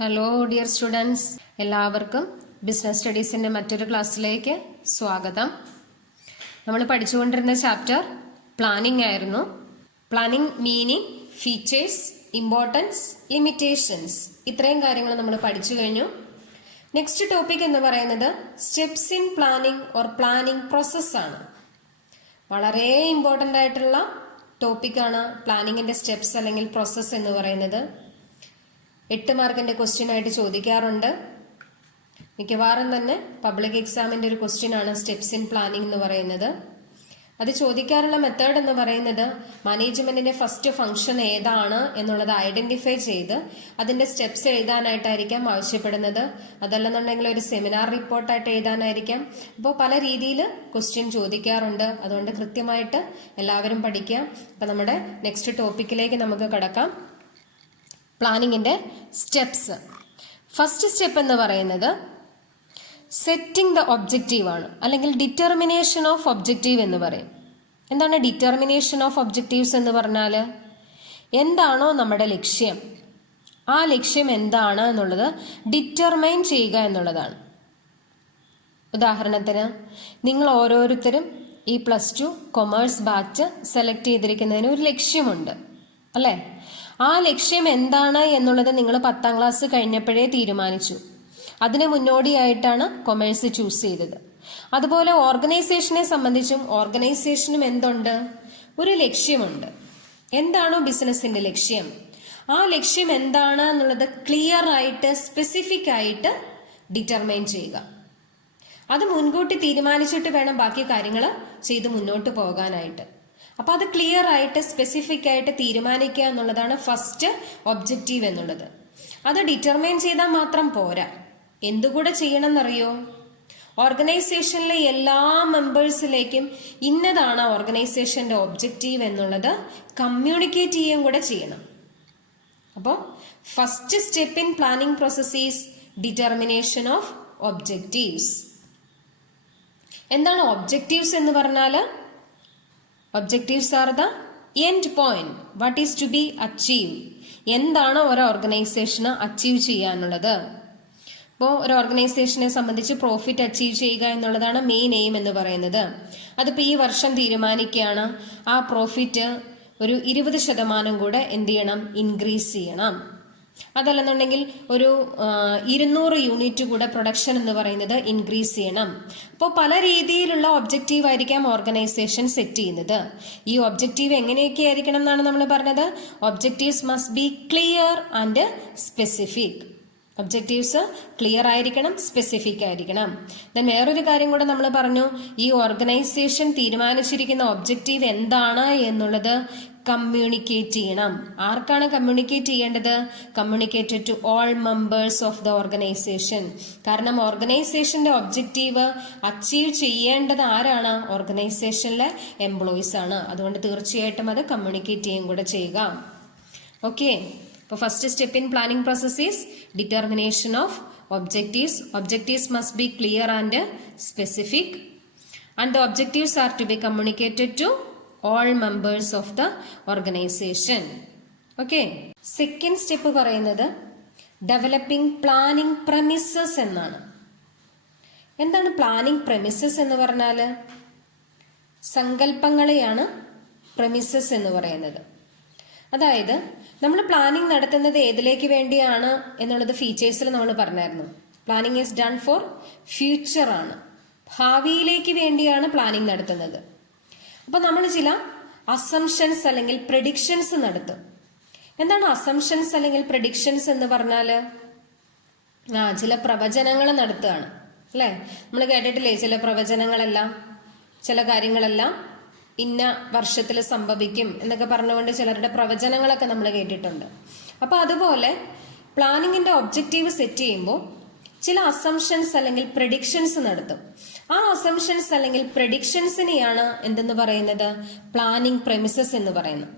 Hello dear students, എല്ലാവർക്കും business സ്റ്റഡീസിൻ്റെ മറ്റൊരു ക്ലാസ്സിലേക്ക് സ്വാഗതം. നമ്മൾ പഠിച്ചുകൊണ്ടിരുന്ന ചാപ്റ്റർ പ്ലാനിംഗ് ആയിരുന്നു. Planning meaning, features, importance, limitations, ഇത്രയും കാര്യങ്ങൾ നമ്മൾ പഠിച്ചു കഴിഞ്ഞു. നെക്സ്റ്റ് ടോപ്പിക് എന്ന് പറയുന്നത് steps in planning or planning പ്രോസസ്സാണ്. വളരെ ഇമ്പോർട്ടൻ്റ് ആയിട്ടുള്ള ടോപ്പിക്കാണ് പ്ലാനിങ്ങിൻ്റെ സ്റ്റെപ്സ് അല്ലെങ്കിൽ പ്രോസസ്സ് എന്ന് പറയുന്നത്. 8 മാർക്കിൻ്റെ ക്വസ്റ്റ്യൻ ആയിട്ട് ചോദിക്കാറുണ്ട്. മിക്കവാറും തന്നെ പബ്ലിക് എക്സാമിൻ്റെ ഒരു ക്വസ്റ്റ്യൻ ആണ് സ്റ്റെപ്സ് ഇൻ പ്ലാനിംഗ് എന്ന് പറയുന്നത്. അത് ചോദിക്കാറുള്ള മെത്തേഡ് എന്ന് പറയുന്നത് മാനേജ്മെന്റിന്റെ ഫസ്റ്റ് ഫംഗ്ഷൻ ഏതാണ് എന്നുള്ളത് ഐഡന്റിഫൈ ചെയ്ത് അതിന്റെ സ്റ്റെപ്സ് എഴുതാനായിട്ടായിരിക്കാം ആവശ്യപ്പെടുന്നത്. അതല്ലെന്നുണ്ടെങ്കിൽ ഒരു സെമിനാർ റിപ്പോർട്ടായിട്ട് എഴുതാനായിരിക്കാം. അപ്പോൾ പല രീതിയിൽ ക്വസ്റ്റ്യൻ ചോദിക്കാറുണ്ട്. അതുകൊണ്ട് കൃത്യമായിട്ട് എല്ലാവരും പഠിക്കാം. അപ്പം നമ്മുടെ നെക്സ്റ്റ് ടോപ്പിക്കിലേക്ക് നമുക്ക് കടക്കാം. പ്ലാനിങ്ങിന്റെ സ്റ്റെപ്സ്. ഫസ്റ്റ് സ്റ്റെപ്പ് എന്ന് പറയുന്നത് സെറ്റിംഗ് ദ ഒബ്ജക്റ്റീവ് ആണ്, അല്ലെങ്കിൽ ഡിറ്റർമിനേഷൻ ഓഫ് ഒബ്ജക്റ്റീവ് എന്ന് പറയും. എന്താണ് ഡിറ്റർമിനേഷൻ ഓഫ് ഒബ്ജക്റ്റീവ്സ് എന്ന് പറഞ്ഞാൽ? എന്താണോ നമ്മുടെ ലക്ഷ്യം, ആ ലക്ഷ്യം എന്താണ് എന്നുള്ളത് ഡിറ്റർമൈൻ ചെയ്യുക എന്നുള്ളതാണ്. ഉദാഹരണത്തിന്, നിങ്ങൾ ഓരോരുത്തരും ഈ +2 കൊമേഴ്സ് ബാച്ച് സെലക്ട് ചെയ്തിരിക്കുന്നതിന് ഒരു ലക്ഷ്യമുണ്ട് അല്ലേ? ആ ലക്ഷ്യം എന്താണ് എന്നുള്ളത് നിങ്ങൾ 10ാം ക്ലാസ് കഴിഞ്ഞപ്പോഴേ തീരുമാനിച്ചു. അതിന് മുന്നോടിയായിട്ടാണ് കൊമേഴ്സ് ചൂസ് ചെയ്തത്. അതുപോലെ ഓർഗനൈസേഷനെ സംബന്ധിച്ചും ഓർഗനൈസേഷനും എന്തുണ്ട്? ഒരു ലക്ഷ്യമുണ്ട്. എന്താണോ ബിസിനസിന്റെ ലക്ഷ്യം, ആ ലക്ഷ്യം എന്താണ് എന്നുള്ളത് ക്ലിയർ ആയിട്ട് സ്പെസിഫിക് ആയിട്ട് ഡിറ്റർമൈൻ ചെയ്യുക. അത് മുൻകൂട്ടി തീരുമാനിച്ചിട്ട് വേണം ബാക്കി കാര്യങ്ങൾ ചെയ്ത് മുന്നോട്ട് പോകാനായിട്ട്. അപ്പൊ അത് ക്ലിയർ ആയിട്ട് സ്പെസിഫിക് ആയിട്ട് തീരുമാനിക്കുക എന്നുള്ളതാണ് ഫസ്റ്റ് ഒബ്ജക്റ്റീവ് എന്നുള്ളത്. അത് ഡിറ്റർമൈൻ ചെയ്താൽ മാത്രം പോരാ. എന്തുകൂടെ ചെയ്യണം എന്നറിയോ? ഓർഗനൈസേഷനിലെ എല്ലാ മെമ്പേഴ്സിലേക്കും ഇന്നതാണ് ഓർഗനൈസേഷന്റെ ഒബ്ജക്റ്റീവ് എന്നുള്ളത് കമ്മ്യൂണിക്കേറ്റ് ചെയ്യുകയും കൂടെ ചെയ്യണം. അപ്പോൾ first step in planning process is determination of objectives. എന്താണ് ഒബ്ജക്റ്റീവ്സ് എന്ന് പറഞ്ഞാൽ? Objectives are the end point, what is to be achieve. എന്താണ് ഒരു ഓർഗനൈസേഷന് അച്ചീവ് ചെയ്യാനുള്ളത്? ഇപ്പോൾ ഒരു ഓർഗനൈസേഷനെ സംബന്ധിച്ച് പ്രോഫിറ്റ് അച്ചീവ് ചെയ്യുക എന്നുള്ളതാണ് മെയിൻ എയിം എന്ന് പറയുന്നത്. അതിപ്പോൾ ഈ വർഷം തീരുമാനിക്കുകയാണ് ആ പ്രോഫിറ്റ് ഒരു 20% കൂടെ എന്ത് ചെയ്യണം? ഇൻക്രീസ് ചെയ്യണം. അതല്ലെന്നുണ്ടെങ്കിൽ ഒരു 200 യൂണിറ്റ് കൂടെ പ്രൊഡക്ഷൻ എന്ന് പറയുന്നത് ഇൻക്രീസ് ചെയ്യണം. അപ്പോൾ പല രീതിയിലുള്ള ഒബ്ജക്റ്റീവ് ആയിരിക്കാം ഓർഗനൈസേഷൻ സെറ്റ് ചെയ്യുന്നത്. ഈ ഒബ്ജക്റ്റീവ് എങ്ങനെയൊക്കെ ആയിരിക്കണം എന്നാണ് നമ്മൾ പറഞ്ഞത്? Objectives must be clear and specific. Objectives clear ആയിരിക്കണം, സ്പെസിഫിക് ആയിരിക്കണം. ദെൻ വേറൊരു കാര്യം കൂടെ നമ്മൾ പറഞ്ഞു, ഈ ഓർഗനൈസേഷൻ തീരുമാനിച്ചിരിക്കുന്ന ഒബ്ജക്റ്റീവ് എന്താണ് എന്നുള്ളത് കമ്മ്യൂണിക്കേറ്റ് ചെയ്യണം. ആർക്കാണ് കമ്മ്യൂണിക്കേറ്റ് ചെയ്യേണ്ടത്? Communicated to all members of the organization. കാരണം ഓർഗനൈസേഷന്റെ ഒബ്ജക്റ്റീവ് അച്ചീവ് ചെയ്യേണ്ടത് ആരാണ്? ഓർഗനൈസേഷനിലെ എംപ്ലോയീസ് ആണ്. അതുകൊണ്ട് തീർച്ചയായിട്ടും അത് കമ്മ്യൂണിക്കേറ്റ് ചെയ്യുകയും കൂടെ ചെയ്യുക. ഓക്കെ, അപ്പോൾ first step in planning process is determination of objectives. Objectives must be clear and specific and the objectives are to be communicated to all members of the organization. Okay, second step പറയുന്നത് developing planning premises എന്നാണ്. എന്താണ് planning premises എന്ന് പറഞ്ഞാൽ? സങ്കല്പങ്ങളെയാണ് premises എന്ന് പറയുന്നത്. അതായത് നമ്മൾ planning നടത്തുന്നത് ഏതിലേക്ക് വേണ്ടിയാണ് എന്നുള്ളത് ഫീച്ചേഴ്സിൽ നമ്മൾ പറഞ്ഞായിരുന്നു. Planning is done for future ആണ്, ഭാവിയിലേക്ക് വേണ്ടിയാണ് പ്ലാനിംഗ് നടത്തുന്നത്. അപ്പൊ നമ്മൾ ചില അസംഷൻസ് അല്ലെങ്കിൽ പ്രെഡിക്ഷൻസ് നടത്തും. എന്താണ് അസംഷൻസ് അല്ലെങ്കിൽ പ്രെഡിക്ഷൻസ് എന്ന് പറഞ്ഞാല്? ചില പ്രവചനങ്ങൾ നടത്തുകയാണ് അല്ലെ? നമ്മൾ കേട്ടിട്ടില്ലേ ചില പ്രവചനങ്ങളെല്ലാം, ചില കാര്യങ്ങളെല്ലാം ഇന്ന വർഷത്തിൽ സംഭവിക്കും എന്നൊക്കെ പറഞ്ഞുകൊണ്ട് ചിലരുടെ പ്രവചനങ്ങളൊക്കെ നമ്മൾ കേട്ടിട്ടുണ്ട്. അപ്പൊ അതുപോലെ പ്ലാനിങ്ങിന്റെ ഒബ്ജക്റ്റീവ് സെറ്റ് ചെയ്യുമ്പോൾ ചില അസംഷൻസ് അല്ലെങ്കിൽ പ്രെഡിക്ഷൻസ് നടത്തും. ആ അസംഷൻസ് അല്ലെങ്കിൽ പ്രെഡിക്ഷൻസിനെയാണ് എന്തെന്ന് പറയുന്നത്? പ്ലാനിംഗ് പ്രമിസസ് എന്ന് പറയുന്നത്.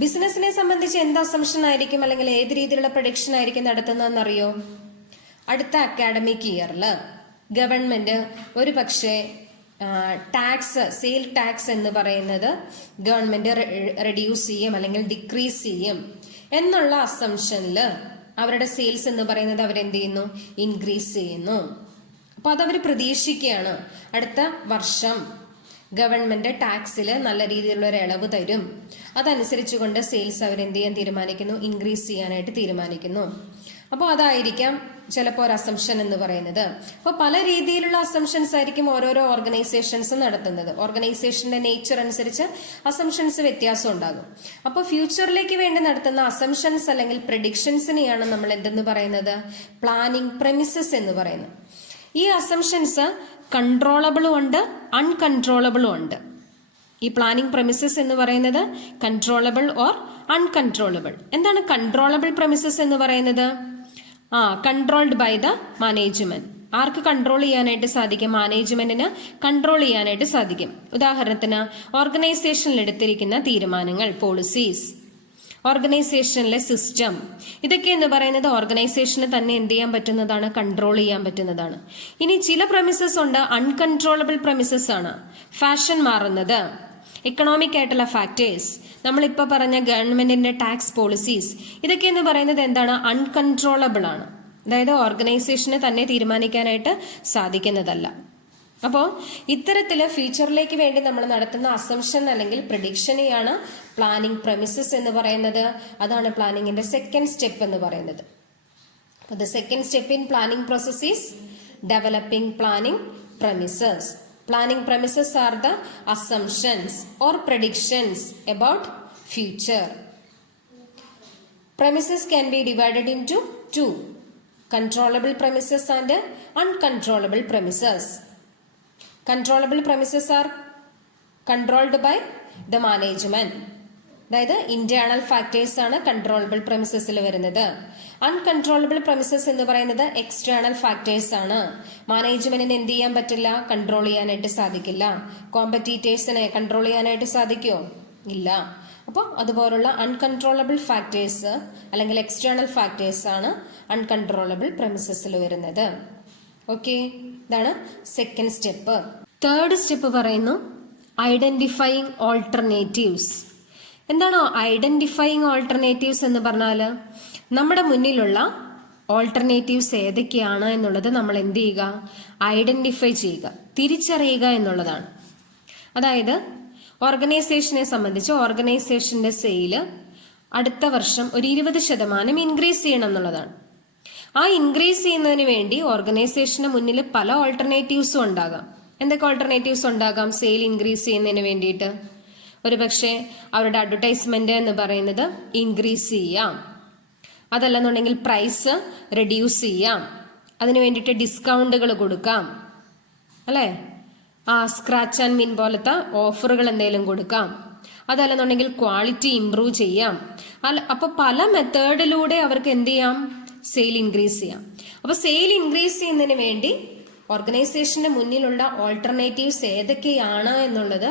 ബിസിനസിനെ സംബന്ധിച്ച് എന്ത് അസംഷൻ ആയിരിക്കും അല്ലെങ്കിൽ ഏത് രീതിയിലുള്ള പ്രഡിക്ഷൻ ആയിരിക്കും നടത്തുന്നതെന്നറിയോ? അടുത്ത അക്കാഡമിക് ഇയറിൽ ഗവൺമെന്റ് ഒരു പക്ഷേ സെയിൽ ടാക്സ് എന്ന് പറയുന്നത് ഗവൺമെന്റ് റെഡ്യൂസ് ചെയ്യും അല്ലെങ്കിൽ ഡിക്രീസ് ചെയ്യും എന്നുള്ള അസംഷനിൽ അവരുടെ സെയിൽസ് എന്ന് പറയുന്നത് അവരെന്ത് ചെയ്യുന്നു, ഇൻക്രീസ് ചെയ്യുന്നു. അപ്പൊ അതവർ പ്രതീക്ഷിക്കുകയാണ് അടുത്ത വർഷം ഗവൺമെന്റ് ടാക്സിൽ നല്ല രീതിയിലുള്ള ഒരു ഇളവ് തരും, അതനുസരിച്ചുകൊണ്ട് സെയിൽസ് അവരെന്ത് ചെയ്യാൻ തീരുമാനിക്കുന്നു, ഇൻക്രീസ് ചെയ്യാനായിട്ട് തീരുമാനിക്കുന്നു. അപ്പോൾ അതായിരിക്കാം ചിലപ്പോൾ ഒരു അസംഷൻ എന്ന് പറയുന്നത്. അപ്പോൾ പല രീതിയിലുള്ള അസംഷൻസ് ആയിരിക്കും ഓരോരോ ഓർഗനൈസേഷൻസ് നടത്തുന്നത്. ഓർഗനൈസേഷന്റെ നേച്ചർ അനുസരിച്ച് അസംഷൻസ് വ്യത്യാസം ഉണ്ടാകും. അപ്പോൾ ഫ്യൂച്ചറിലേക്ക് വേണ്ടി നടത്തുന്ന അസംഷൻസ് അല്ലെങ്കിൽ പ്രെഡിക്ഷൻസിനെയാണ് നമ്മൾ എന്തെന്ന് പറയുന്നത്, പ്ലാനിംഗ് പ്രെമിസസ് എന്ന് പറയുന്നത്. ഈ അസംഷൻസ് കൺട്രോളബിളും ഉണ്ട്, അൺകൺട്രോളബിളും ഉണ്ട്. ഈ പ്ലാനിംഗ് പ്രെമിസസ് എന്ന് പറയുന്നത് കൺട്രോളബിൾ ഓർ അൺകൺട്രോളബിൾ. എന്താണ് കൺട്രോളബിൾ പ്രെമിസസ് എന്ന് പറയുന്നത്? Controlled by the management. ആർക്ക് കൺട്രോൾ ചെയ്യാനായിട്ട് സാധിക്കും? മാനേജ്മെന്റിന് കൺട്രോൾ ചെയ്യാനായിട്ട് സാധിക്കും. ഉദാഹരണത്തിന് ഓർഗനൈസേഷനിൽ എടുത്തിരിക്കുന്ന തീരുമാനങ്ങൾ, പോളിസീസ്, ഓർഗനൈസേഷനിലെ സിസ്റ്റം, ഇതൊക്കെ എന്ന് പറയുന്നത് ഓർഗനൈസേഷന് തന്നെ എന്ത് ചെയ്യാൻ പറ്റുന്നതാണ്, കൺട്രോൾ ചെയ്യാൻ പറ്റുന്നതാണ്. ഇനി ചില പ്രമിസസ് ഉണ്ട്, അൺകൺട്രോളബിൾ പ്രമിസസ് ആണ്. ഫാഷൻ മാറുന്നത്, എക്കണോമിക് ആയിട്ടുള്ള ഫാക്ടേഴ്സ്, നമ്മളിപ്പോൾ പറഞ്ഞ ഗവൺമെന്റിന്റെ ടാക്സ് പോളിസീസ്, ഇതൊക്കെ എന്ന് പറയുന്നത് എന്താണ്, അൺകൺട്രോളബിൾ ആണ്. അതായത് ഓർഗനൈസേഷന് തന്നെ തീരുമാനിക്കാനായിട്ട് സാധിക്കുന്നതല്ല. അപ്പോൾ ഇത്തരത്തില് ഫ്യൂച്ചറിലേക്ക് വേണ്ടി നമ്മൾ നടത്തുന്ന അസംഷൻ അല്ലെങ്കിൽ പ്രിഡിക്ഷനെയാണ് പ്ലാനിംഗ് പ്രെമിസസ് എന്ന് പറയുന്നത്. അതാണ് പ്ലാനിങ്ങിന്റെ സെക്കൻഡ് സ്റ്റെപ്പ് എന്ന് പറയുന്നത്. അപ്പോൾ the second step in planning process is developing planning premises. Planning premises are the assumptions or predictions about future. Premises can be divided into two: controllable premises and uncontrollable premises. Controllable premises are controlled by the management. അതായത് internal factors ആണ് controllable പ്രമിസസിൽ വരുന്നത്. Uncontrollable premises എന്ന് പറയുന്നത് external factors ആണ്. മാനേജ്മെന്റിന് എന്ത് ചെയ്യാൻ പറ്റില്ല, കൺട്രോൾ ചെയ്യാനായിട്ട് സാധിക്കില്ല. കോമ്പറ്റീറ്റേഴ്സിനെ കൺട്രോൾ ചെയ്യാനായിട്ട് സാധിക്കുമോ? ഇല്ല. അപ്പോൾ അതുപോലുള്ള അൺകൺട്രോളബിൾ ഫാക്ടേഴ്സ് അല്ലെങ്കിൽ എക്സ്റ്റേണൽ ഫാക്ടേഴ്സ് ആണ് അൺകൺട്രോളബിൾ പ്രമിസസിൽ വരുന്നത്. ഓക്കെ, ഇതാണ് സെക്കൻഡ് സ്റ്റെപ്പ്. തേർഡ് സ്റ്റെപ്പ് പറയുന്നു ഐഡന്റിഫൈയിങ് ഓൾട്ടർനേറ്റീവ്സ്. എന്താണോ ഐഡന്റിഫൈയിങ് ഓൾട്ടർനേറ്റീവ്സ് എന്ന് പറഞ്ഞാൽ നമ്മുടെ മുന്നിലുള്ള ഓൾട്ടർനേറ്റീവ്സ് ഏതൊക്കെയാണ് എന്നുള്ളത് നമ്മൾ എന്ത് ചെയ്യുക, ഐഡന്റിഫൈ ചെയ്യുക, തിരിച്ചറിയുക എന്നുള്ളതാണ്. അതായത് ഓർഗനൈസേഷനെ സംബന്ധിച്ച് ഓർഗനൈസേഷന്റെ സെയില് അടുത്ത വർഷം ഒരു 20% ഇൻക്രീസ് ചെയ്യണം എന്നുള്ളതാണ്. ആ ഇൻക്രീസ് ചെയ്യുന്നതിന് വേണ്ടി ഓർഗനൈസേഷന് മുന്നിൽ പല ഓൾട്ടർനേറ്റീവ്സും ഉണ്ടാകാം. എന്തൊക്കെ ഓൾട്ടർനേറ്റീവ്സ് ഉണ്ടാകാം സെയിൽ ഇൻക്രീസ് ചെയ്യുന്നതിന് വേണ്ടിയിട്ട്? ഒരു പക്ഷേ അവരുടെ അഡ്വർടൈസ്മെന്റ് എന്ന് പറയുന്നത് ഇൻക്രീസ് ചെയ്യാം, അതല്ലെന്നുണ്ടെങ്കിൽ പ്രൈസ് റെഡ്യൂസ് ചെയ്യാം, അതിനു വേണ്ടിയിട്ട് ഡിസ്കൗണ്ടുകൾ കൊടുക്കാം, അല്ലേ? സ്ക്രാച്ച് ആൻഡ് വിൻ പോലത്തെ ഓഫറുകൾ എന്തെങ്കിലും കൊടുക്കാം, അതല്ലെന്നുണ്ടെങ്കിൽ ക്വാളിറ്റി ഇംപ്രൂവ് ചെയ്യാം. അപ്പൊ പല മെത്തേഡിലൂടെ അവർക്ക് എന്ത് ചെയ്യാം, സെയിൽ ഇൻക്രീസ് ചെയ്യാം. അപ്പൊ സെയിൽ ഇൻക്രീസ് ചെയ്യുന്നതിന് വേണ്ടി ഓർഗനൈസേഷന്റെ മുന്നിലുള്ള ഓൾട്ടർനേറ്റീവ്സ് ഏതൊക്കെയാണ് എന്നുള്ളത്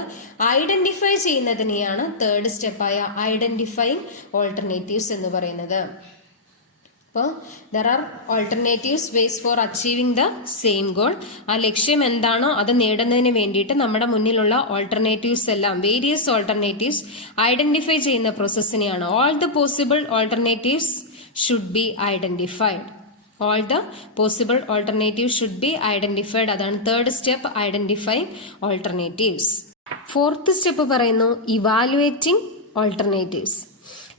ഐഡന്റിഫൈ ചെയ്യുന്നതിനെയാണ് തേർഡ് സ്റ്റെപ്പായ ഐഡന്റിഫൈയിങ് ഓൾട്ടർനേറ്റീവ്സ് എന്ന് പറയുന്നത്. അപ്പോൾ there are alternatives ways for achieving the same goal. ആ ലക്ഷ്യം എന്താണോ അത് നേടുന്നതിന് വേണ്ടിയിട്ട് നമ്മുടെ മുന്നിലുള്ള ഓൾട്ടർനേറ്റീവ്സ് എല്ലാം, വേരിയസ് ഓൾട്ടർനേറ്റീവ്സ് ഐഡന്റിഫൈ ചെയ്യുന്ന പ്രോസസ്സിനെയാണ് all the possible alternatives should be identified. All the possible alternatives should be identified. അതാണ് third step, identifying alternatives. Fourth step പറയുന്നു ഇവാലുവേറ്റിംഗ് ഓൾട്ടർനേറ്റീവ്സ്.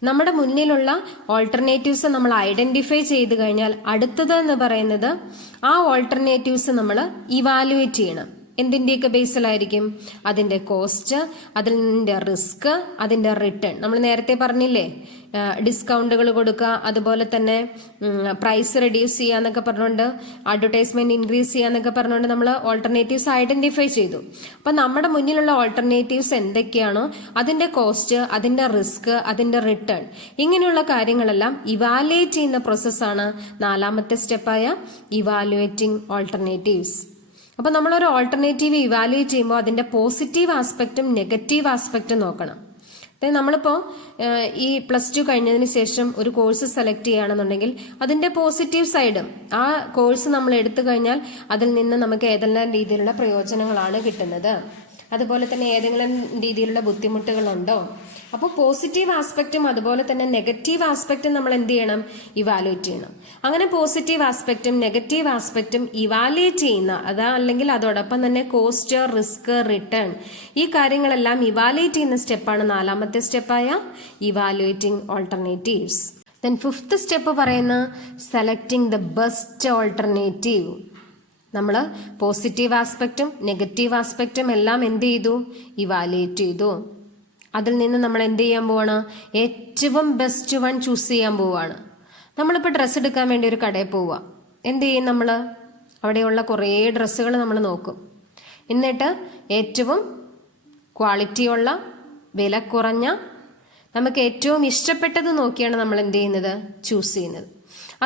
നമ്മുടെ മുന്നിലുള്ള ഓൾട്ടർനേറ്റീവ്സ് നമ്മൾ ഐഡന്റിഫൈ ചെയ്ത് കഴിഞ്ഞാൽ അടുത്തത് എന്ന് പറയുന്നത് ആ ഓൾട്ടർനേറ്റീവ്സ് നമ്മൾ ഇവാലുവേറ്റ് ചെയ്യണം. എന്തിൻ്റെയൊക്കെ ബേസിലായിരിക്കും? അതിൻ്റെ കോസ്റ്റ്, അതിൻ്റെ റിസ്ക്, അതിൻ്റെ റിട്ടേൺ. നമ്മൾ നേരത്തെ പറഞ്ഞില്ലേ, ഡിസ്കൗണ്ടുകൾ കൊടുക്കുക, അതുപോലെ തന്നെ പ്രൈസ് റെഡ്യൂസ് ചെയ്യുക എന്നൊക്കെ പറഞ്ഞുകൊണ്ട്, അഡ്വർടൈസ്മെന്റ് ഇൻക്രീസ് ചെയ്യുക എന്നൊക്കെ പറഞ്ഞുകൊണ്ട് നമ്മൾ ഓൾട്ടർനേറ്റീവ്സ് ഐഡന്റിഫൈ ചെയ്തു. അപ്പം നമ്മുടെ മുന്നിലുള്ള ഓൾട്ടർനേറ്റീവ്സ് എന്തൊക്കെയാണോ അതിൻ്റെ കോസ്റ്റ്, അതിൻ്റെ റിസ്ക്, അതിൻ്റെ റിട്ടേൺ, ഇങ്ങനെയുള്ള കാര്യങ്ങളെല്ലാം ഇവാലുവേറ്റ് ചെയ്യുന്ന പ്രോസസ്സാണ് നാലാമത്തെ സ്റ്റെപ്പായ ഇവാലുവേറ്റിംഗ് ഓൾട്ടർനേറ്റീവ്സ്. അപ്പൊ നമ്മളൊരു ഓൾട്ടർനേറ്റീവ് ഇവാലുവേറ്റ് ചെയ്യുമ്പോൾ അതിന്റെ പോസിറ്റീവ് ആസ്പെക്റ്റും നെഗറ്റീവ് ആസ്പെക്റ്റും നോക്കണം. നമ്മളിപ്പോൾ ഈ +2 കഴിഞ്ഞതിന് ശേഷം ഒരു കോഴ്സ് സെലക്ട് ചെയ്യുകയാണെന്നുണ്ടെങ്കിൽ അതിന്റെ പോസിറ്റീവ് സൈഡും, ആ കോഴ്സ് നമ്മൾ എടുത്തു കഴിഞ്ഞാൽ അതിൽ നിന്ന് നമുക്ക് ഏതെല്ലാം രീതിയിലുള്ള പ്രയോജനങ്ങളാണ് കിട്ടുന്നത്, അതുപോലെ തന്നെ ഏതെങ്കിലും രീതിയിലുള്ള ബുദ്ധിമുട്ടുകളുണ്ടോ, അപ്പോൾ പോസിറ്റീവ് ആസ്പെക്റ്റും അതുപോലെ തന്നെ നെഗറ്റീവ് ആസ്പെക്റ്റും നമ്മൾ എന്ത് ചെയ്യണം? ഇവാലുവേറ്റ് ചെയ്യണം. അങ്ങനെ പോസിറ്റീവ് ആസ്പെക്റ്റും നെഗറ്റീവ് ആസ്പെക്റ്റും ഇവാലുവേറ്റ് ചെയ്യുന്ന അല്ലെങ്കിൽ അതോടൊപ്പം തന്നെ കോസ്റ്റ്, റിസ്ക്, റിട്ടേൺ ഈ കാര്യങ്ങളെല്ലാം ഇവാലുവേറ്റ് ചെയ്യുന്ന സ്റ്റെപ്പാണ് 4ാമത്തെ സ്റ്റെപ്പായ evaluating alternatives. Then 5th step പറയുന്ന സെലക്ടിങ് ദ ബെസ്റ്റ് ഓൾട്ടർനേറ്റീവ്. നമ്മൾ പോസിറ്റീവ് ആസ്പെക്റ്റും നെഗറ്റീവ് ആസ്പെക്റ്റും എല്ലാം എന്ത് ചെയ്തു? ഇവാലുവേറ്റ് ചെയ്തു. അതിൽ നിന്ന് നമ്മൾ എന്ത് ചെയ്യാൻ പോവാണ്? ഏറ്റവും ബെസ്റ്റ് വൺ ചൂസ് ചെയ്യാൻ പോവാണ്. നമ്മളിപ്പോൾ ഡ്രസ്സ് എടുക്കാൻ വേണ്ടി ഒരു കടയിൽ പോവുക. എന്ത് ചെയ്യും നമ്മൾ? അവിടെയുള്ള കുറേ ഡ്രസ്സുകൾ നമ്മൾ നോക്കും. എന്നിട്ട് ഏറ്റവും ക്വാളിറ്റിയുള്ള, വില കുറഞ്ഞ, നമുക്ക് ഏറ്റവും ഇഷ്ടപ്പെട്ടത് നോക്കിയാണ് നമ്മൾ എന്ത് ചെയ്യുന്നത്? ചൂസ് ചെയ്യുന്നത്.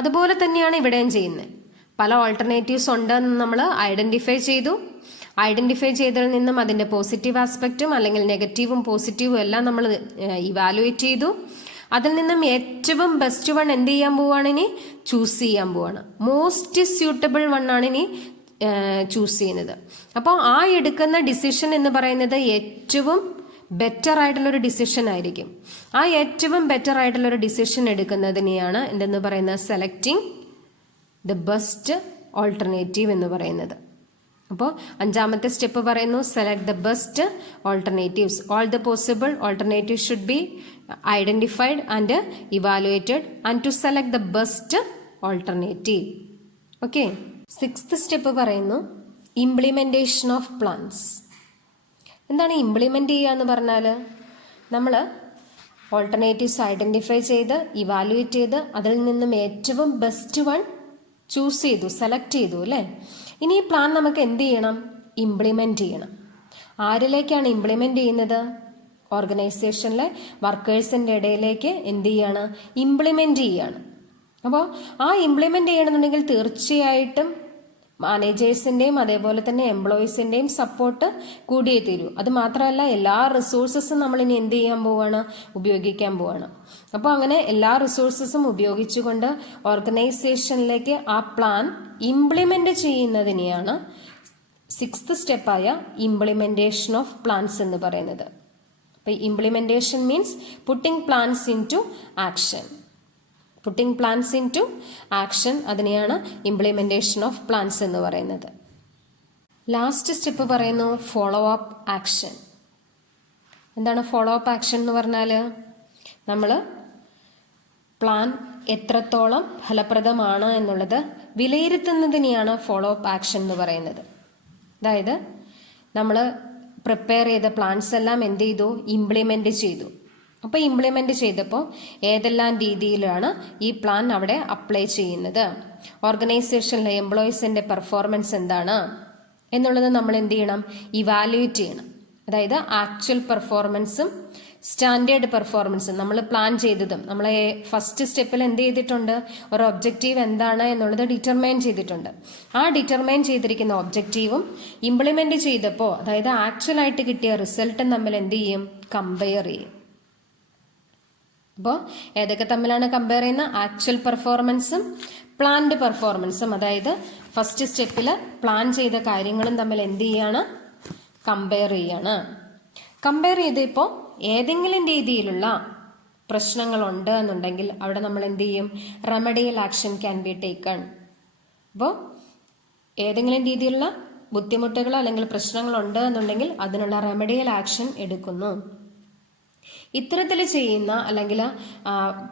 അതുപോലെ തന്നെയാണ് ഇവിടെയും ചെയ്യുന്നത്. പല ഓൾട്ടർനേറ്റീവ്സ് ഉണ്ടെന്ന് നമ്മൾ ഐഡന്റിഫൈ ചെയ്തതിൽ നിന്നും അതിന്റെ പോസിറ്റീവ് ആസ്പെക്റ്റും അല്ലെങ്കിൽ നെഗറ്റീവും പോസിറ്റീവും എല്ലാം നമ്മൾ ഇവാലുവേറ്റ് ചെയ്തു. അതിൽ നിന്നും ഏറ്റവും ബെസ്റ്റ് വൺ എന്ത് ചെയ്യാൻ പോവാണ്? ഇനി ചൂസ് ചെയ്യാൻ പോവാണ്. മോസ്റ്റ് സ്യൂട്ടബിൾ വൺ ആണ് ഇനി ചൂസ് ചെയ്യുന്നത്. അപ്പോൾ ആ എടുക്കുന്ന ഡിസിഷൻ എന്ന് പറയുന്നത് ഏറ്റവും ബെറ്റർ ആയിട്ടുള്ളൊരു ഡിസിഷൻ ആയിരിക്കും. ആ ഏറ്റവും ബെറ്റർ ആയിട്ടുള്ളൊരു ഡിസിഷൻ എടുക്കുന്നതിനെയാണ് എന്തെന്ന് പറയുന്നത്? സെലക്ടിങ് ദ ബെസ്റ്റ് ഓൾട്ടർനേറ്റീവ് എന്ന് പറയുന്നത്. അപ്പോൾ 5ാമത്തെ സ്റ്റെപ്പ് പറയുന്നു select the best alternatives. All the possible alternative should be identified and evaluated and to select the best alternative. Okay. 6th step പറയുന്നു ഇംപ്ലിമെന്റേഷൻ ഓഫ് പ്ലാൻസ്. എന്താണ് implement ചെയ്യുക എന്ന് പറഞ്ഞാൽ? നമ്മൾ ഓൾട്ടർനേറ്റീവ്സ് ഐഡന്റിഫൈ ചെയ്ത് ഇവാലുവേറ്റ് ചെയ്ത് അതിൽ നിന്നും ഏറ്റവും ബെസ്റ്റ് വൺ ചൂസ് ചെയ്തു, സെലക്ട് ചെയ്തു അല്ലേ? ഇനി ഈ പ്ലാൻ നമുക്ക് എന്ത് ചെയ്യണം? ഇംപ്ലിമെന്റ് ചെയ്യണം. ആരിലേക്കാണ് ഇംപ്ലിമെന്റ് ചെയ്യുന്നത്? ഓർഗനൈസേഷനിലെ വർക്കേഴ്സിന്റെ ഇടയിലേക്ക് എന്ത് ചെയ്യാണ്? ഇംപ്ലിമെന്റ് ചെയ്യാണ്. അപ്പോൾ ആ ഇംപ്ലിമെന്റ് ചെയ്യണമെന്നുണ്ടെങ്കിൽ തീർച്ചയായിട്ടും മാനേജേഴ്സിന്റെയും അതേപോലെ തന്നെ എംപ്ലോയീസിന്റെയും സപ്പോർട്ട് കൂടിയേ തീരൂ. അത് മാത്രമല്ല എല്ലാ റിസോഴ്സസും നമ്മൾ ഇനി എന്ത് ചെയ്യാൻ പോവാണ്? ഉപയോഗിക്കാൻ പോവാണ്. അപ്പോൾ അങ്ങനെ എല്ലാ റിസോഴ്സസും ഉപയോഗിച്ചുകൊണ്ട് ഓർഗനൈസേഷനിലേക്ക് ആ പ്ലാൻ ഇംപ്ലിമെന്റ് ചെയ്യുന്നതിനെയാണ് 6th സ്റ്റെപ്പായ ഇംപ്ലിമെന്റേഷൻ ഓഫ് പ്ലാൻസ് എന്ന് പറയുന്നത്. അപ്പോൾ implementation means putting plans into action. Putting plans into action, അതിനെയാണ് ഇംപ്ലിമെന്റേഷൻ ഓഫ് പ്ലാൻസ് എന്ന് പറയുന്നത്. ലാസ്റ്റ് സ്റ്റെപ്പ് പറയുന്നു ഫോളോ അപ്പ് ആക്ഷൻ. എന്താണ് ഫോളോ അപ്പ് ആക്ഷൻ എന്ന് പറഞ്ഞാൽ? നമ്മൾ പ്ലാൻ എത്രത്തോളം ഫലപ്രദമാണ് എന്നുള്ളത് വിലയിരുത്തുന്നതിനെയാണ് ഫോളോ അപ്പ് ആക്ഷൻ എന്ന് പറയുന്നത്. അതായത് നമ്മൾ പ്രിപ്പയർ ചെയ്ത പ്ലാൻസ് എല്ലാം എന്ത് ചെയ്തു? ഇംപ്ലിമെന്റ് ചെയ്തു. അപ്പോൾ ഇംപ്ലിമെന്റ് ചെയ്തപ്പോൾ ഏതെല്ലാം രീതിയിലാണ് ഈ പ്ലാൻ അവിടെ അപ്ലൈ ചെയ്യുന്നത്, ഓർഗനൈസേഷനിലെ എംപ്ലോയീസിന്റെ പെർഫോമൻസ് എന്താണ് എന്നുള്ളത് നമ്മൾ എന്ത് ചെയ്യണം? ഇവാലുവേറ്റ് ചെയ്യണം. അതായത് ആക്ച്വൽ പെർഫോമൻസും സ്റ്റാൻഡേർഡ് പെർഫോമൻസും നമ്മൾ പ്ലാൻ ചെയ്തതും നമ്മൾ ഫസ്റ്റ് സ്റ്റെപ്പിൽ എന്ത് ചെയ്തിട്ടുണ്ട്? ഒരു ഒബ്ജക്റ്റീവ് എന്താണ് എന്നുള്ളത് ഡിറ്റർമൈൻ ചെയ്തിട്ടുണ്ട്. ആ ഡിറ്റർമൈൻ ചെയ്തിരിക്കുന്ന ഒബ്ജക്റ്റീവും ഇംപ്ലിമെന്റ് ചെയ്തപ്പോൾ അതായത് ആക്ച്വൽ ആയിട്ട് കിട്ടിയ റിസൾട്ടും തമ്മിൽ എന്ത് ചെയ്യും? കമ്പയർ ചെയ്യും. അപ്പോൾ ഏതൊക്കെ തമ്മിലാണ് കമ്പയർ ചെയ്യുന്നത്? ആക്ച്വൽ പെർഫോമൻസും പ്ലാൻഡ് പെർഫോമൻസും. അതായത് ഫസ്റ്റ് സ്റ്റെപ്പിൽ പ്ലാൻ ചെയ്ത കാര്യങ്ങളും തമ്മിൽ എന്ത് ചെയ്യാണ്? കമ്പയർ ചെയ്യാണ്. കമ്പയർ ചെയ്തപ്പോൾ ഏതെങ്കിലും രീതിയിലുള്ള പ്രശ്നങ്ങളുണ്ട് എന്നുണ്ടെങ്കിൽ അവിടെ നമ്മൾ എന്ത് ചെയ്യും? Remedial action can be taken. അപ്പോൾ ഏതെങ്കിലും രീതിയിലുള്ള ബുദ്ധിമുട്ടുകൾ അല്ലെങ്കിൽ പ്രശ്നങ്ങളുണ്ട് എന്നുണ്ടെങ്കിൽ അതിനുള്ള റെമഡിയൽ ആക്ഷൻ എടുക്കുന്നു. ഇത്തരത്തിൽ ചെയ്യുന്ന അല്ലെങ്കിൽ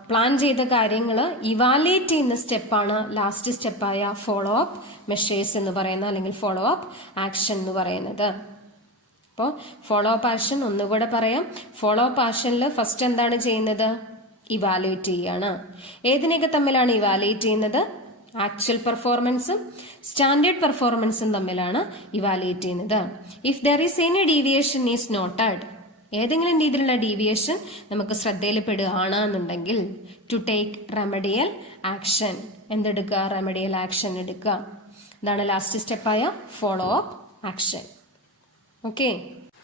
പ്ലാൻ ചെയ്ത കാര്യങ്ങൾ ഇവാലുവേറ്റ് ചെയ്യുന്ന സ്റ്റെപ്പാണ് last step follow up measures എന്ന് പറയുന്ന അല്ലെങ്കിൽ ഫോളോ അപ്പ് ആക്ഷൻ എന്ന് പറയുന്നത്. അപ്പോൾ ഫോളോ അപ്പ് ആക്ഷൻ ഒന്നുകൂടെ പറയാം. ഫോളോ അപ്പ് ആക്ഷനിൽ ഫസ്റ്റ് എന്താണ് ചെയ്യുന്നത്? ഇവാലുവേറ്റ് ചെയ്യാണ്. ഏതിനൊക്കെ തമ്മിലാണ് ഇവാലുവേറ്റ് ചെയ്യുന്നത്? ആക്ച്വൽ പെർഫോമൻസും സ്റ്റാൻഡേർഡ് പെർഫോമൻസും തമ്മിലാണ് ഇവാലുവേറ്റ് ചെയ്യുന്നത്. If there is any deviation is noted, ഏതെങ്കിലും രീതിയിലുള്ള ഡീവിയേഷൻ നമുക്ക് ശ്രദ്ധയിൽപ്പെടുകയാണ് എന്നുണ്ടെങ്കിൽ ടു ടേക്ക് റെമഡിയൽ ആക്ഷൻ. എന്തെടുക്കുക? റെമഡിയൽ ആക്ഷൻ എടുക്കുക. ഇതാണ് last step follow up action. Okay.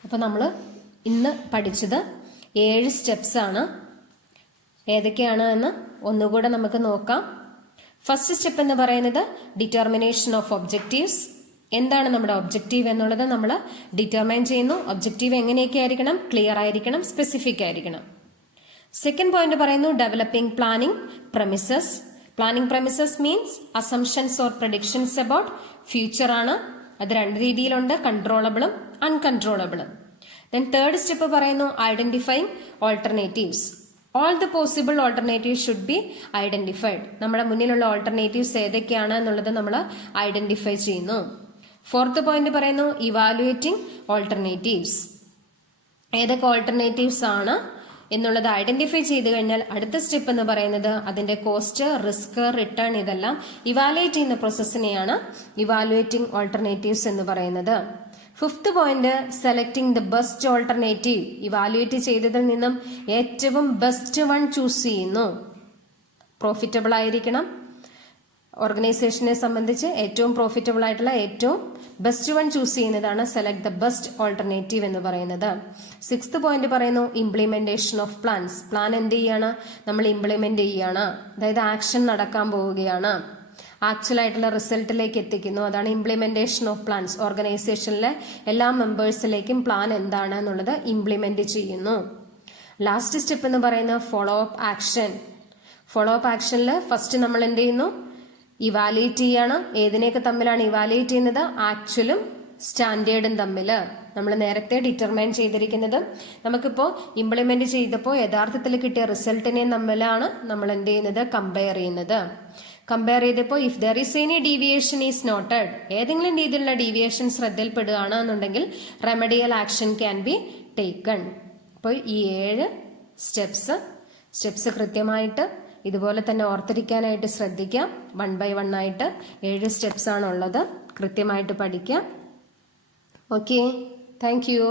അപ്പോൾ നമ്മൾ ഇന്ന് പഠിച്ചത് 7 സ്റ്റെപ്സ് ആണ്. ഏതൊക്കെയാണ് എന്ന് ഒന്നുകൂടെ നമുക്ക് നോക്കാം. ഫസ്റ്റ് സ്റ്റെപ്പ് എന്ന് പറയുന്നത് ഡിറ്റർമിനേഷൻ ഓഫ് ഒബ്ജക്റ്റീവ്സ്. എന്താണ് നമ്മുടെ ഒബ്ജക്റ്റീവ് എന്നുള്ളത് നമ്മൾ ഡിറ്റർമൈൻ ചെയ്യുന്നു. ഒബ്ജക്റ്റീവ് എങ്ങനെയൊക്കെ ആയിരിക്കണം? ക്ലിയർ ആയിരിക്കണം, സ്പെസിഫിക് ആയിരിക്കണം. സെക്കൻഡ് പോയിന്റ് പറയുന്നു developing planning premises. Planning premises means assumptions or predictions about future ആണ്. അത് രണ്ട് രീതിയിലുണ്ട്, കൺട്രോളബിളും അൺകൺട്രോളബിളും. ദെൻ തേർഡ് സ്റ്റെപ്പ് പറയുന്നു identifying alternatives. All the possible alternatives should be identified. നമ്മുടെ മുന്നിലുള്ള ഓൾട്ടർനേറ്റീവ്സ് ഏതൊക്കെയാണ് എന്നുള്ളത് നമ്മൾ ഐഡന്റിഫൈ ചെയ്യുന്നു. ഫോർത്ത് പോയിന്റ് പറയുന്നു ഇവാലുവേറ്റിംഗ് ഓൾട്ടർനേറ്റീവ്സ്. ഏതൊക്കെ ഓൾട്ടർനേറ്റീവ്സ് ആണ് എന്നുള്ളത് ഐഡന്റിഫൈ ചെയ്ത് കഴിഞ്ഞാൽ അടുത്ത സ്റ്റെപ്പ് എന്ന് പറയുന്നത് അതിന്റെ കോസ്റ്റ്, റിസ്ക്, റിട്ടേൺ ഇതെല്ലാം ഇവാലുവേറ്റ് ചെയ്യുന്ന പ്രോസസ്സിനെയാണ് ഇവാലുവേറ്റിംഗ് ഓൾട്ടർനേറ്റീവ്സ് എന്ന് പറയുന്നത്. Fifth point selecting the best alternative. Evaluate ചെയ്തതിൽ നിന്നും ഏറ്റവും ബെസ്റ്റ് വൺ ചൂസ് ചെയ്യുന്നു. പ്രോഫിറ്റബിൾ ആയിരിക്കണം. ഓർഗനൈസേഷനെ സംബന്ധിച്ച് ഏറ്റവും പ്രോഫിറ്റബിൾ ആയിട്ടുള്ള ഏറ്റവും ബെസ്റ്റ് വൺ ചൂസ് ചെയ്യുന്നതാണ് സെലക്ട് ദ ബെസ്റ്റ് ഓൾട്ടർനേറ്റീവ് എന്ന് പറയുന്നത്. സിക്സ്ത് പോയിന്റ് പറയുന്നു ഇംപ്ലിമെന്റേഷൻ ഓഫ് പ്ലാൻസ്. പ്ലാൻ എന്ത് ചെയ്യാണ്? നമ്മൾ ഇംപ്ലിമെന്റ് ചെയ്യാണ്, അതായത് ആക്ഷൻ നടക്കാൻ പോവുകയാണ്, ആക്ച്വൽ ആയിട്ടുള്ള റിസൾട്ടിലേക്ക് എത്തിക്കുന്നു. അതാണ് ഇംപ്ലിമെന്റേഷൻ ഓഫ് പ്ലാൻസ്. ഓർഗനൈസേഷനിലെ എല്ലാ മെമ്പേഴ്സിലേക്കും പ്ലാൻ എന്താണ് എന്നുള്ളത് ഇംപ്ലിമെന്റ് ചെയ്യുന്നു. ലാസ്റ്റ് സ്റ്റെപ്പ് എന്ന് പറയുന്നത് follow up action. Follow up ആക്ഷനിൽ ഫസ്റ്റ് നമ്മൾ എന്ത് ചെയ്യുന്നു? ഇവാലുവേറ്റ് ചെയ്യാണ്. ഏതിനെയൊക്കെ തമ്മിലാണ് ഇവാലുവേറ്റ് ചെയ്യുന്നത്? ആക്ച്വലും സ്റ്റാൻഡേർഡും തമ്മിൽ. നമ്മൾ നേരത്തെ ഡിറ്റർമൈൻ ചെയ്തിരിക്കുന്നത് നമുക്കിപ്പോൾ ഇംപ്ലിമെന്റ് ചെയ്തപ്പോൾ യഥാർത്ഥത്തിൽ കിട്ടിയ റിസൾട്ടിനെ തമ്മിലാണ് നമ്മൾ എന്ത് ചെയ്യുന്നത്? കമ്പയർ ചെയ്യുന്നത്. കമ്പയർ ചെയ്തപ്പോൾ if there is any deviation is noted, ഏതെങ്കിലും രീതിയിലുള്ള ഡീവിയേഷൻ ശ്രദ്ധയിൽപ്പെടുകയാണ് എന്നുണ്ടെങ്കിൽ remedial action can be taken. അപ്പോൾ ഈ 7 സ്റ്റെപ്സ് കൃത്യമായിട്ട് ഇതുപോലെ തന്നെ ഓർത്തിരിക്കാനായിട്ട് ശ്രദ്ധിക്കാം. 1 by 1 ആയിട്ട് 7 സ്റ്റെപ്സ് ആണുള്ളത്. കൃത്യമായിട്ട് പഠിക്കാം. Okay, thank you.